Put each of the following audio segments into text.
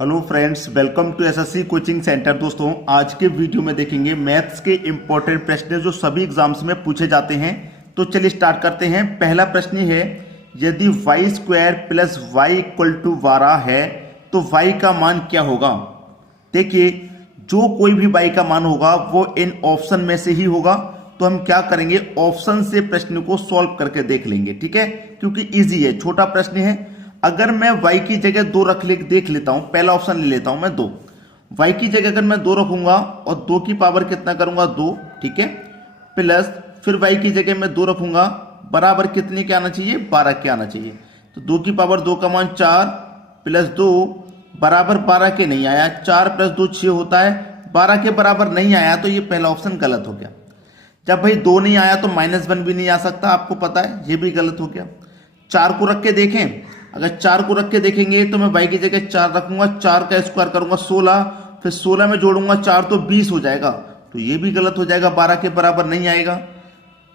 Hello friends, welcome to SSC coaching centre. दोस्तों, आज के वीडियो में देखेंगे मैथ्स के इंपॉर्टेंट प्रश्न जो सभी एग्जाम्स में पूछे जाते हैं। तो चलिए स्टार्ट करते हैं। पहला प्रश्न है, यदि Y square plus Y equal to 12 है तो वाई का मान क्या होगा। देखिए, जो कोई भी वाई का मान होगा वो इन ऑप्शन में से ही होगा। तो हम क्या करेंगे, ऑप्शन से प्रश्न को सॉल्व करके देख लेंगे, ठीक है, क्योंकि इजी है, छोटा प्रश्न है। अगर मैं y की जगह 2 देख लेता हूं, पहला ऑप्शन ले लेता हूं मैं 2। y की जगह अगर मैं 2 रखूंगा और 2 की पावर कितना करूंगा 2, ठीक है, प्लस फिर y की जगह मैं 2 रखूंगा, बराबर कितने के आना चाहिए, 12 के आना चाहिए। तो 2 की पावर 2 का मान 4 प्लस 2 बराबर 12 के नहीं आया। 4 प्लस 2 6 होता है, 12 के बराबर नहीं आया, तो ये पहला ऑप्शन गलत हो गया। जब भाई 2 नहीं आया तो -1 भी नहीं आ सकता, आपको पता है, ये भी गलत हो गया। 4 को रख के देखें, अगर 4 को रख के देखेंगे तो मैं y की जगह 4 रखूंगा, 4 का स्क्वायर करूंगा 16, फिर 16 में जोड़ूंगा 4 तो 20 हो जाएगा, तो ये भी गलत हो जाएगा, 12 के बराबर नहीं आएगा।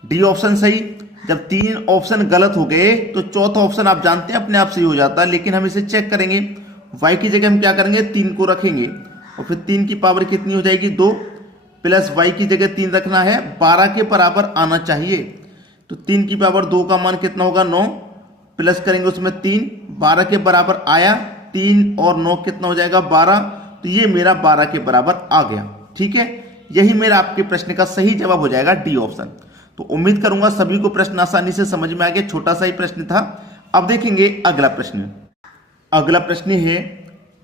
डी ऑप्शन सही। जब 3 ऑप्शन गलत हो गए तो चौथा ऑप्शन आप जानते हैं अपने आप सही हो जाता है, लेकिन हम इसे चेक करेंगे। y की जगह हम क्या करेंगे, 3 को रखेंगे और फिर 3 की पावर कितनी हो जाएगी 2, प्लस y की जगह 3 रखना है, 12 के बराबर आना चाहिए। तो 3 की पावर 2 का मान कितना होगा 9, प्लस करेंगे उसमें 3, 12 के बराबर आया, 3 और 9 कितना हो जाएगा 12, तो ये मेरा 12 के बराबर आ गया, ठीक है। यही मेरा आपके प्रश्न का सही जवाब हो जाएगा, डी ऑप्शन। तो उम्मीद करूंगा सभी को प्रश्न आसानी से समझ में आ गया, छोटा सा ही प्रश्न था। अब देखेंगे अगला प्रश्न। अगला प्रश्न है,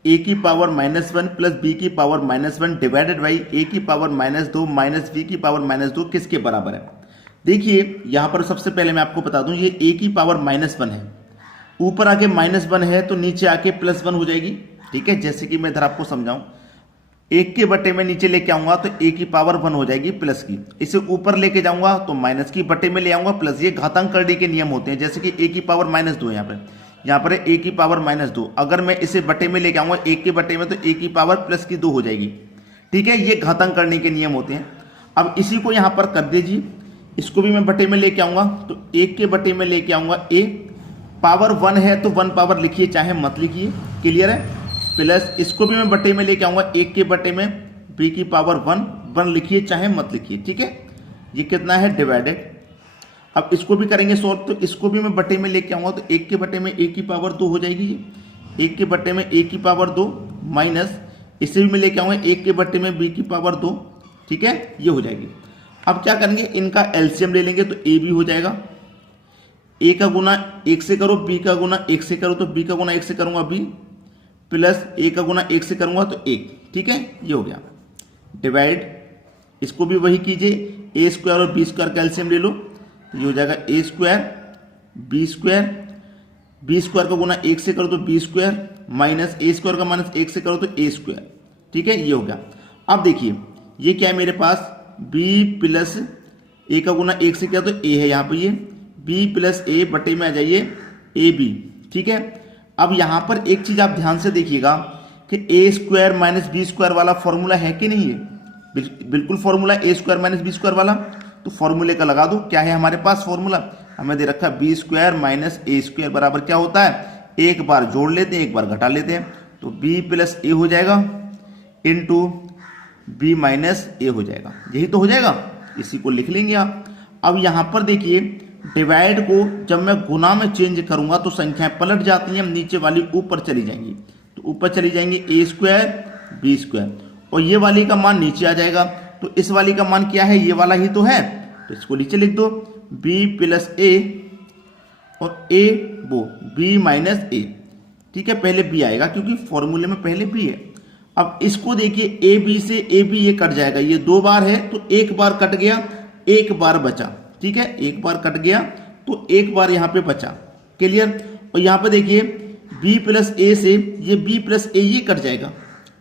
a की पावर -1 प्लस b की पावर -1 डिवाइडेड बाई a की पावर -2 माइनस b की पावर -2 किसके बराबर है। देखिए, यहां पर सबसे पहले मैं आपको बता दूं, ये a की पावर -1 है, ऊपर आके -1 है तो नीचे आके +1 हो जाएगी, ठीक है। जैसे कि मैं इधर आपको समझाऊं, 1 के बटे में नीचे लेके आऊंगा तो a की पावर 1 हो जाएगी प्लस की, इसे ऊपर लेके जाऊंगा तो माइनस की बटे में ले आऊंगा प्लस। ये घातांक करने के नियम होते हैं, जैसे कि a की पावर -2 यहाँ पर है a की पावर -2, अगर मैं इसे बटे में लेके आऊंगा 1 के बटे में तो a की पावर प्लस की 2 हो जाएगी, ठीक है। ये घातांक करने के नियम होते हैं। अब इसी को यहां पर कर दीजिए, इसको भी मैं बटे में लेके आऊंगा तो 1 के बटे में लेके आऊंगा a, पावर 1 है तो 1 पावर लिखिए चाहे मत लिखिए, क्लियर है। प्लस इसको भी मैं बटे में लेके आऊंगा 1 के बटे में b की पावर 1 लिखिए चाहे मत लिखिए, ठीक है। ये कितना है डिवाइडेड। अब इसको भी करेंगे सॉल्व, तो इसको भी मैं बटे में लेके आऊंगा तो 1 के बटे में a की पावर 2 हो जाएगी, ये 1 के बटे में a की पावर 2 माइनस इसे भी मैं लेके आऊंगा 1 के बटे में b की पावर 2, ठीक है, ये हो जाएगी। अब क्या करेंगे, इनका एलसीएम ले लेंगे तो a भी हो जाएगा। a का गुना 1 से करो, b का गुना 1 से करो तो b का गुना 1 से करूंगा b, प्लस a का गुना 1 से करूंगा तो 1, ठीक है, ये हो गया डिवाइड। इसको भी वही कीजिए, a स्क्वायर और b स्क्वायर का एलसीएम ले लो तो ये हो जाएगा a square b square, b square का गुना 1 से करो तो b square, minus a square का माइनस 1 से करो तो a स्क्वायर, ठीक है, ये हो गया। अब देखिए, ये क्या है मेरे पास, b प्लस a का गुना 1 से किया तो a है यहाँ पे, ये b प्लस a बटे में आ जाइए ए बी, ठीक है। अब यहाँ पर एक चीज आप ध्यान से देखिएगा कि a square minus B square वाला फॉर्मूला है कि नहीं है, बिल्कुल formula a square minus B square वाला। तो फॉर्मूले का लगा दो, क्या है हमारे पास फॉर्मूला, हमें दे रखा है बी स्क्वायर माइनस ए स्क्वायर बराबर क्या होता है, एक बार जोड़ लेते हैं एक बार घटा लेते हैं, तो b प्लस ए हो जाएगा इंटू b माइनस ए हो जाएगा, यही तो हो जाएगा, इसी को लिख लेंगे आप। अब यहां पर देखिए, डिवाइड को जब मैं गुना में चेंज करूंगा तो संख्याएं पलट जाती हैं, नीचे वाली ऊपर चली जाएंगी, तो ऊपर चली जाएंगी ए स्क्वायर बी स्क्वायर, और ये वाली का मान नीचे आ जाएगा। तो इस वाली का मान क्या है, ये वाला ही तो है, तो इसको नीचे लिख दो, b प्लस ए और a वो b माइनस ए, ठीक है, पहले b आएगा क्योंकि फॉर्मूले में पहले b है। अब इसको देखिए, ए बी से ए बी ये कट जाएगा, ये 2 बार है तो 1 बार कट गया, 1 बार बचा, ठीक है, 1 बार कट गया तो 1 बार यहाँ पे बचा, क्लियर। और यहाँ पे देखिए b प्लस ए से ये b प्लस ए ये कट जाएगा,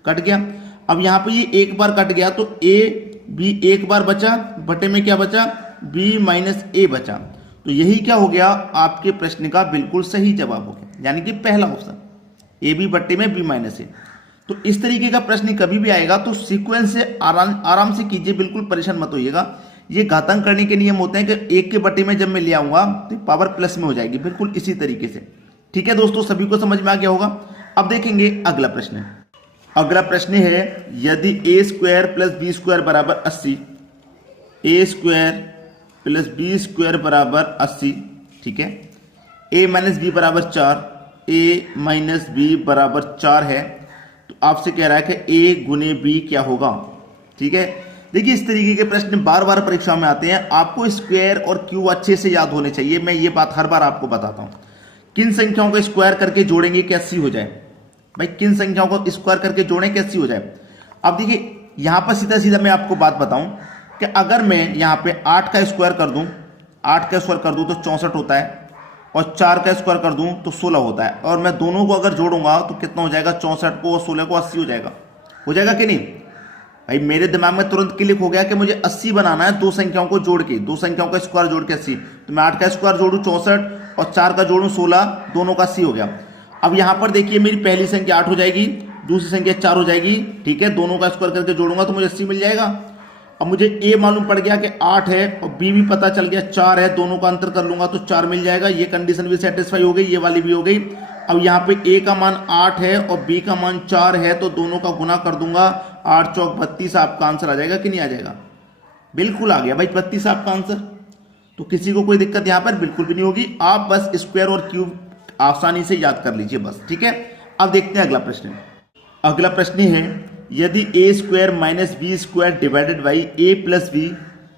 कट गया। अब यहाँ पे ये 1 बार कट गया तो a b 1 बार बचा, बटे में क्या बचा, b माइनस ए बचा। तो यही क्या हो गया, आपके प्रश्न का बिल्कुल सही जवाब हो गया, यानी कि पहला ऑप्शन ए बी बट्टे में b माइनस ए। तो इस तरीके का प्रश्न कभी भी आएगा तो सीक्वेंस से आराम से कीजिए, बिल्कुल परेशान मत होइएगा। ये घातांक करने के नियम होते हैं कि 1 के बटे में जब मैं ले आऊंगा तो पावर प्लस में हो जाएगी, बिल्कुल इसी तरीके से, ठीक है दोस्तों, सभी को समझ में आ गया होगा। अब देखेंगे अगला प्रश्न। अगला प्रश्न है यदि A square plus B square बराबर 80, ए स्क्वायर प्लस बी स्क्वायर बराबर 80, ठीक है, ए माइनस बी बराबर 4, ए माइनस बी बराबर 4 है, तो आपसे कह रहा है कि ए गुने बी क्या होगा। ठीक है, देखिए इस तरीके के प्रश्न बार बार परीक्षा में आते हैं, आपको स्क्वायर और क्यूब अच्छे से याद होने चाहिए। मैं ये बात हर बार आपको बताता हूं, किन संख्याओं को स्क्वायर करके जोड़ेंगे कि 80 हो जाए, भाई किन संख्याओं को स्क्वायर करके जोड़ें कि 80 हो जाए। अब देखिए यहां पर सीधा सीधा मैं आपको बात बताऊं कि अगर मैं यहां पे 8 का स्क्वायर कर दूं, 8 का स्क्वायर कर दूं तो 64 होता है, और 4 का स्क्वायर कर दूं तो 16 होता है, और मैं दोनों को अगर जोड़ूंगा तो कितना हो जाएगा, 64 को और 16 को 80 हो जाएगा कि नहीं। भाई मेरे दिमाग में तुरंत क्लिक हो गया कि मुझे 80 बनाना है, दो संख्याओं को जोड़ के, दो संख्याओं का स्क्वायर जोड़ के 80, तो मैं 8 का स्क्वायर जोड़ू 64 और 4 का जोड़ू 16, दोनों का 80 हो गया। अब यहां पर देखिए मेरी पहली संख्या 8 हो जाएगी, दूसरी संख्या 4 हो जाएगी, ठीक है, दोनों का स्क्वायर करके जोड़ूंगा तो मुझे 80 मिल जाएगा। अब मुझे ए मालूम पड़ गया कि 8 है और बी भी पता चल गया 4 है, दोनों का अंतर कर लूंगा तो 4 मिल जाएगा, ये कंडीशन भी सेटिस्फाई हो गई, ये वाली भी हो गई। अब यहाँ पे ए का मान 8 है और बी का मान 4 है, तो दोनों का गुना कर दूंगा, 8 चौक 32, आपका आंसर आ जाएगा कि नहीं आ जाएगा, बिल्कुल आ गया भाई 32 आपका आंसर। तो किसी को कोई दिक्कत यहाँ पर बिल्कुल भी नहीं होगी, आप बस स्क्वायर और क्यूब आसानी से याद कर लीजिए बस, ठीक है। अब देखते हैं अगला प्रश्न। अगला प्रश्न है यदि A square minus B square divided by A plus B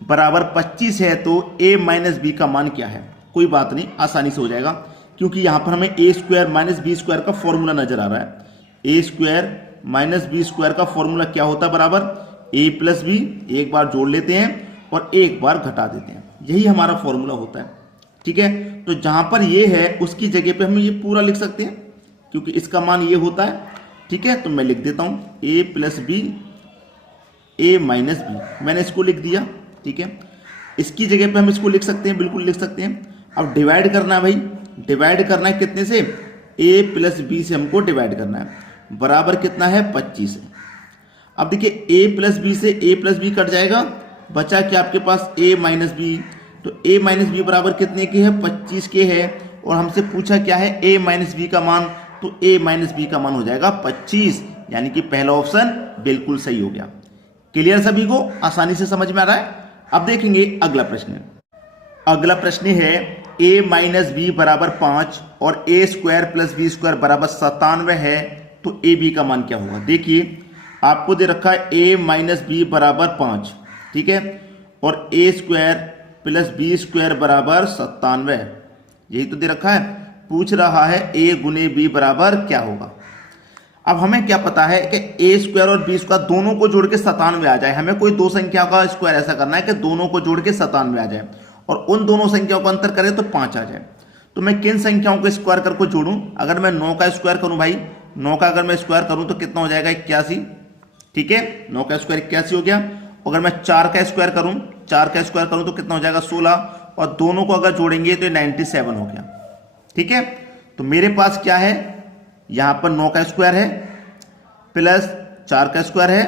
बराबर 25 है तो ए माइनस बी का मान क्या है। कोई बात नहीं, आसानी से हो जाएगा, क्योंकि यहां पर हमें ए स्क्वायर माइनस बी स्क्वायर का फॉर्मूला नजर आ रहा है। ए स्क्वायर माइनस बी स्क्वायर का फॉर्मूला क्या होता है, बराबर ए प्लस बी, एक बार जोड़ लेते हैं और एक बार घटा देते हैं, यही हमारा फॉर्मूला होता है, ठीक है। तो जहां पर ये है उसकी जगह पे हम ये पूरा लिख सकते हैं, क्योंकि इसका मान ये होता है, ठीक है। तो मैं लिख देता हूं ए प्लस बी, ए माइनस बी, मैंने इसको लिख दिया, ठीक है। इसकी जगह पे हम इसको लिख सकते हैं, बिल्कुल लिख सकते हैं। अब डिवाइड करना है भाई, डिवाइड करना है कितने से, ए प्लस बी से हमको डिवाइड करना है, बराबर कितना है 25 है। अब देखिए ए प्लस बी से ए प्लस बी कट जाएगा, बचा क्या आपके पास ए माइनस बी, तो ए माइनस बी बराबर कितने के है, 25 के है, और हमसे पूछा क्या है ए माइनस बी का मान, तो ए माइनस बी का मान हो जाएगा 25, यानी कि पहला ऑप्शन बिल्कुल सही हो गया। क्लियर सभी को, आसानी से समझ में आ रहा है। अब देखेंगे अगला प्रश्न। अगला प्रश्न है ए माइनस बी बराबर 5 और ए स्क्वायर प्लस बी स्क्वायर बराबर 97 है, तो ए बी का मान क्या होगा। देखिए आपको दे रखा है ए माइनस बी बराबर 5, ठीक है, और ए स्क्वायर प्लस बी स्क्वायर बराबर 97, यही तो दे रखा है। पूछ रहा है ए गुने बी बराबर क्या होगा। अब हमें क्या पता है कि ए स्क्वायर और बी स्क्वायर दोनों को जोड़ के 97 आ जाए, हमें कोई दो संख्या का स्क्वायर ऐसा करना है कि दोनों को जोड़ के 97 आ जाए, और उन दोनों संख्याओं का अंतर करें तो 5 आ जाए। तो मैं किन संख्याओं को स्क्वायर करके जोड़ूं, अगर मैं 9 का स्क्वायर करूं भाई, 9 का अगर मैं स्क्वायर करूं तो कितना हो जाएगा 81, ठीक है, 9 का स्क्वायर 81 हो गया। अगर मैं 4 का स्क्वायर करूं, 4 का स्क्वायर करूं तो कितना हो जाएगा 16, और दोनों को अगर जोड़ेंगे तो 97 हो गया, ठीक है। तो मेरे पास क्या है, यहां पर 9 का स्क्वायर है प्लस 4 का स्क्वायर है,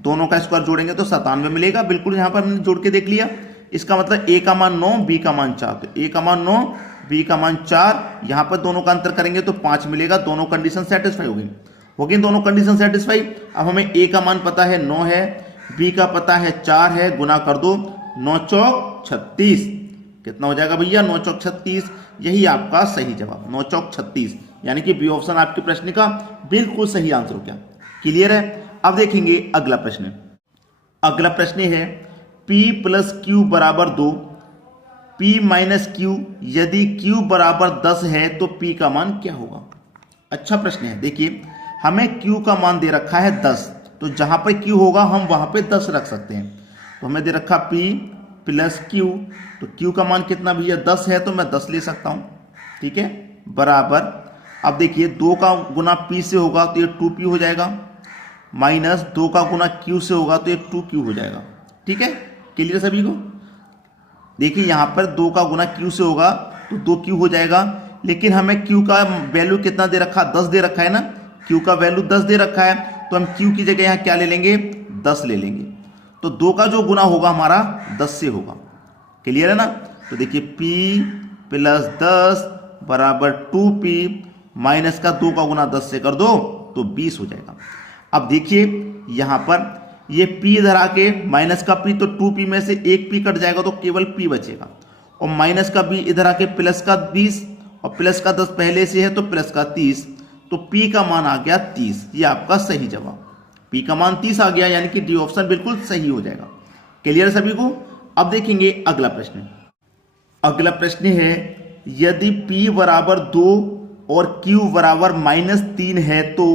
दोनों का स्क्वायर जोड़ेंगे तो 97 मिलेगा, बिल्कुल यहां पर हमने जोड़ के देख लिया। इसका मतलब ए का मान 9, बी का मान 4, तो ए का मान 9, बी का मान 4, यहां पर दोनों का अंतर करेंगे तो 5 मिलेगा, दोनों कंडीशन सेटिस्फाई होगी दोनों कंडीशन सेटिस्फाई। अब हमें ए का मान पता है 9 है, बी का पता है 4 है, गुना कर दो, 9 चौक 36, कितना हो जाएगा भैया 9 चौक 36, यही आपका सही जवाब 9 चौक 36, यानी कि बी ऑप्शन आपके प्रश्न का बिल्कुल सही आंसर हो गया। क्लियर है। अब देखेंगे अगला प्रश्न। अगला प्रश्न है P प्लस क्यू बराबर 2, P माइनस क्यू, यदि Q बराबर 10 है तो P का मान क्या होगा। अच्छा प्रश्न है। देखिए हमें Q का मान दे रखा है 10, तो जहां पर Q होगा हम वहां पे 10 रख सकते हैं। तो हमें दे रखा P प्लस Q, तो Q का मान कितना भैया 10 है, तो मैं 10 ले सकता हूं, ठीक है, बराबर। अब देखिए 2 का गुना P से होगा तो ये 2P हो जाएगा, माइनस 2 का गुना Q से होगा तो ये 2Q हो जाएगा, ठीक है। क्लियर सभी को। देखिए यहां पर 2 का गुना Q से होगा तो 2Q हो जाएगा, लेकिन हमें Q का वैल्यू कितना दे रखा, 10 दे रखा है ना, Q का वैल्यू 10 दे रखा है, तो हम Q की जगह यहां क्या ले लेंगे, 10 ले लेंगे, तो 2 का जो गुना होगा हमारा 10 से होगा। क्लियर है ना। तो देखिए P प्लस 10 बराबर 2P, माइनस का 2 का गुना 10 से कर दो तो 20 हो जाएगा। अब देखिए यहां पर ये p इधर आके माइनस का p, तो 2p में से एक p कट जाएगा तो केवल p बचेगा, और माइनस का b इधर आके प्लस का 20 और प्लस का 10 पहले से है तो प्लस का 30, तो p का मान आ गया 30। ये आपका सही जवाब, p का मान 30 आ गया, यानी कि डी ऑप्शन बिल्कुल सही हो जाएगा। क्लियर सभी को। अब देखेंगे अगला प्रश्न। अगला प्रश्न है यदि p बराबर 2 और q बराबर -3 है तो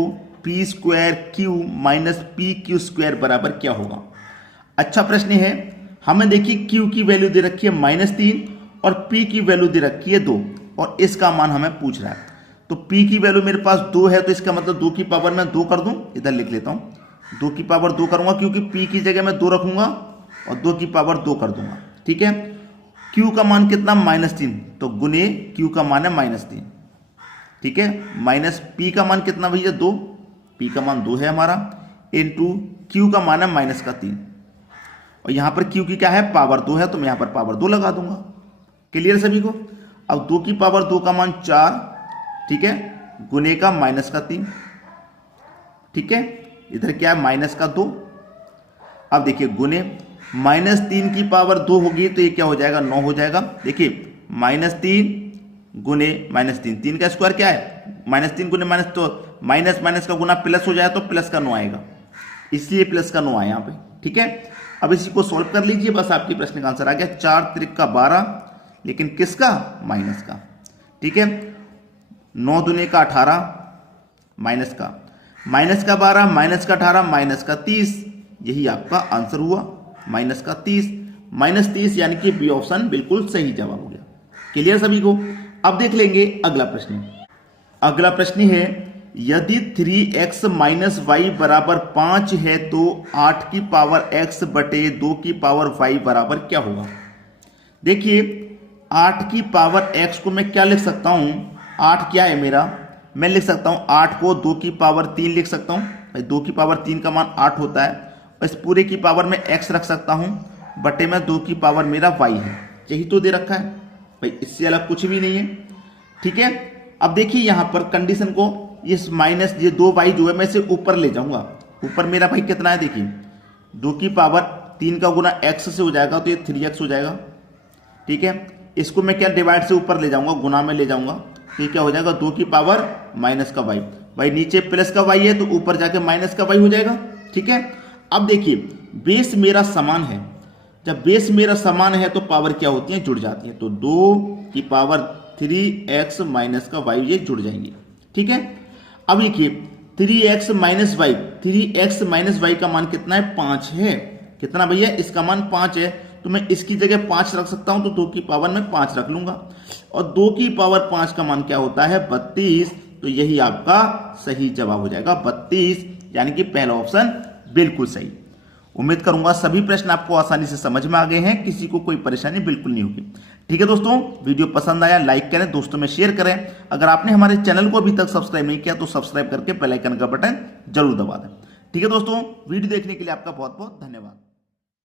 p square q minus P Q square बराबर क्या होगा। अच्छा प्रश्न है। हमें देखिए q की वैल्यू दे रखी है -3 और p की वैल्यू दे रखी है 2 और इसका मान हमें पूछ रहा है। तो p की वैल्यू मेरे पास 2 है तो इसका मतलब 2 की पावर मैं 2 कर दूं, इधर लिख लेता हूं 2 की पावर 2 करूंगा, क्योंकि p की जगह मैं 2 रखूंगा और 2 की पावर 2 कर दूंगा। ठीक है। q का मान कितना -3, तो गुने q का मान है -3। ठीक है। माइनस p का मान कितना भैया 2, p का मान 2 है हमारा, इनटू q का मान है -3 और यहां पर q की क्या है पावर 2 है तो मैं यहां पर पावर 2 लगा दूंगा। क्लियर सभी को। अब 2 की पावर 2 का मान 4, ठीक है, गुने का -3। ठीक है। इधर क्या है -2। अब देखिए गुने -3 की पावर 2 होगी तो ये क्या हो जाएगा 9 हो जाएगा। देखिए -3 गुने -3, 3 का स्क्वायर क्या है -3 गुने माइनस, तो माइनस का गुना प्लस हो जाए तो प्लस का 9 आएगा, इसलिए प्लस का 9 आया यहाँ पे। ठीक है। अब इसी को सॉल्व कर लीजिए, बस आपके प्रश्न का आंसर आ गया 4 त्रिक का 12, लेकिन किसका माइनस का। ठीक है। 9 दूने का 18 माइनस का 12 माइनस का 18 माइनस का 30, यही आपका आंसर हुआ -30 यानी कि बी ऑप्शन बिल्कुल सही जवाब हो गया। क्लियर सभी को। अब देख लेंगे अगला प्रश्न। अगला प्रश्न है यदि 3x - y बराबर 5 है तो 8 की पावर x बटे 2 की पावर y बराबर क्या होगा। देखिए 8 की पावर x को मैं क्या लिख सकता हूं, 8 क्या है मेरा, मैं लिख सकता हूं 8 को 2 की पावर 3 लिख सकता हूं भाई, 2 की पावर 3 का मान 8 होता है, और इस पूरे की पावर में x रख सकता हूं, बटे में 2 की पावर मेरा y है, यही तो दे रखा है भाई, इससे अलग कुछ भी नहीं है। ठीक है। अब देखिए यहां पर कंडीशन को, इस माइनस ये 2y जो है मैं इसे ऊपर ले जाऊंगा, ऊपर मेरा भाई कितना है देखिए 2 की पावर 3 का गुना x से हो जाएगा तो ये 3x हो जाएगा। ठीक है। इसको मैं क्या डिवाइड से ऊपर ले जाऊंगा, गुना में ले जाऊंगा, तो ये क्या हो जाएगा 2 की पावर माइनस का y, भाई नीचे प्लस का y है तो ऊपर जाके माइनस का y हो जाएगा। ठीक है। अब देखिए बेस मेरा समान है, जब बेस मेरा समान है तो पावर क्या होती है जुड़ जाती है, तो 2 की पावर 3x माइनस का y ये जुड़ जाएंगे। ठीक है। अब देखिए 3x माइनस y का मान कितना है 5 है, कितना भैया इसका मान 5 है, तो मैं इसकी जगह 5 रख सकता हूं, तो 2 की पावर में 5 रख लूंगा, और 2 की पावर 5 का मान क्या होता है 32, तो यही आपका सही जवाब हो जाएगा 32, यानी कि पहला ऑप्शन बिल्कुल सही। उम्मीद करूंगा सभी प्रश्न आपको आसानी से समझ में आ गए हैं, किसी को कोई परेशानी बिल्कुल नहीं होगी। ठीक है दोस्तों, वीडियो पसंद आया लाइक करें, दोस्तों में शेयर करें। अगर आपने हमारे चैनल को अभी तक सब्सक्राइब नहीं किया तो सब्सक्राइब करके बेल आइकन का बटन जरूर दबा दें। ठीक है दोस्तों, वीडियो देखने के लिए आपका बहुत बहुत धन्यवाद।